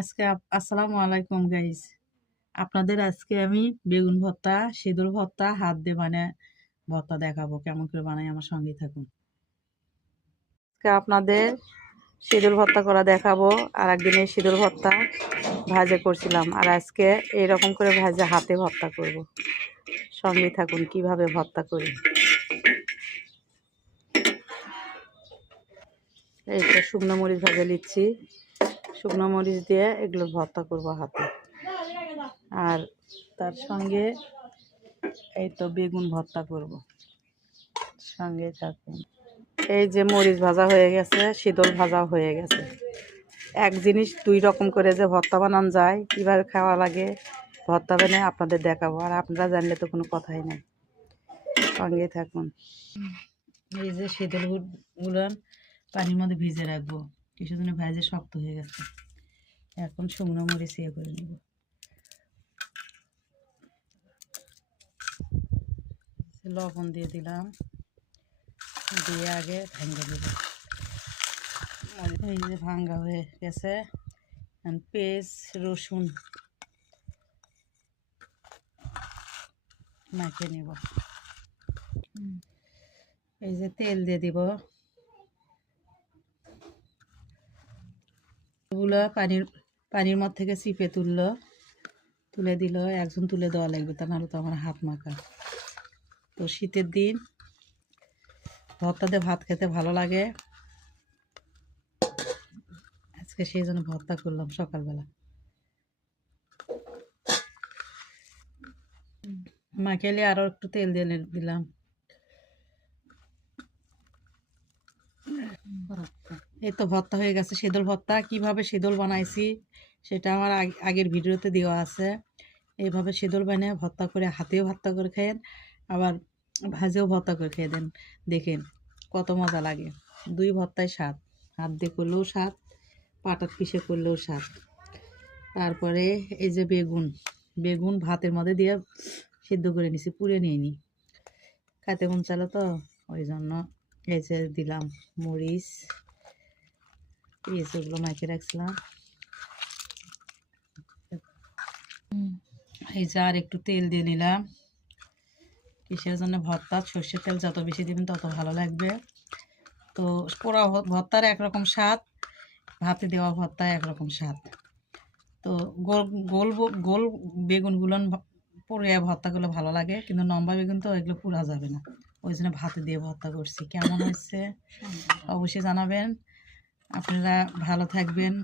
আজকে আসসালামু আলাইকুম গাইস। আপনাদের আজকে আমি বেগুন ভর্তা, সিঁদুর ভর্তা হাত দিয়ে ভর্তা দেখাবো কেমন করে বানাই। আমার সঙ্গেই থাকুন। আজকে আপনাদের সিঁদুর ভর্তা করা দেখাবো। আর একদিনে সিঁদুর ভর্তা ভাজে করছিলাম, আর আজকে এইরকম করে ভাজে হাতে ভর্তা করব। সঙ্গেই থাকুন কিভাবে ভর্তা করি। এই তো শুকনো মরিচ ভাজে নিচ্ছি। শুকনো মরিচ দিয়ে এগুলো ভর্তা করব হাতে। আর তার সঙ্গে এই তো বেগুন ভর্তা করব। সঙ্গে থাকুন। এই যে মরিচ ভাজা হয়ে গেছে, শীতল ভাজা হয়ে গেছে। এক জিনিস দুই রকম করে যে ভর্তা বানানো যায়, কীভাবে খাওয়া লাগে ভর্তা বানিয়ে আপনাদের দেখাবো। আর আপনারা জানলে তো কোনো কথাই নেই, সঙ্গে থাকুন। এই যে শীতলগুলো পানির মধ্যে ভিজে রাখবো, কিছুদিনে ভেজে শক্ত হয়ে গেছে। এখন শুকনো মরিচ ইয়ে করে নেব। লবণ দিয়ে দিলাম, দিয়ে আগে ভেঙে দেব। এই যে ভাঙ্গা হয়ে গেছে। পেঁয়াজ রসুন মাখিয়ে নেব। এই যে তেল দিয়ে দিব। এগুলো পানির মধ্যে থেকে চিপে তুলে দিল। একজন তুলে দেওয়া লাগবে, তা নাহলে তো আমার হাত মাখা। তো শীতের দিন ভর্তা দিয়ে ভাত খেতে ভালো লাগে, আজকে সেই জন্য ভর্তা করলাম সকালবেলা। মাখাইলে আরও একটু তেল দিয়ে দিলাম। এই তো ভর্তা হয়ে গেছে, শীতল ভর্তা। কিভাবে শীতল বানাইছি সেটা আমার আগের ভিডিওতে দেওয়া আছে। এইভাবে শীতল বানিয়ে ভর্তা করে হাতেও ভর্তা করে খেয়েন, আবার ভাজেও ভর্তা করে খেয়ে দেন। দেখেন কত মজা লাগে। দুই ভর্তায় স্বাদ, হাত দিয়ে করলেও স্বাদ, পাটার পিষে করলেও স্বাদ। তারপরে এই যে বেগুন ভাতের মধ্যে দিয়ে সিদ্ধ করে নিছি, পুড়ে নিয়ে নি। খাইতে মন চালো তো ওই জন্য এই যে দিলাম মরিচ, পেঁয়াজ ওগুলো মাখিয়ে রাখছিলাম। এই যে আর একটু তেল দিয়ে নিলাম। কিসের জন্য? ভর্তা সর্ষের তেল যত বেশি দিবেন তত ভালো লাগবে। তো পোড়া ভর্তার একরকম স্বাদ, ভাতে দেওয়া ভর্তা একরকম স্বাদ। তো গোল গোল গোল বেগুনগুলো পুড়ে ভর্তাগুলো ভালো লাগে, কিন্তু লম্বা বেগুন তো এগুলো পুড়া যাবে না। ওই জন্য ভাতে দিয়ে ভর্তা করছি। কেমন হচ্ছে অবশ্যই জানাবেন। আপনারা ভালো থাকবেন।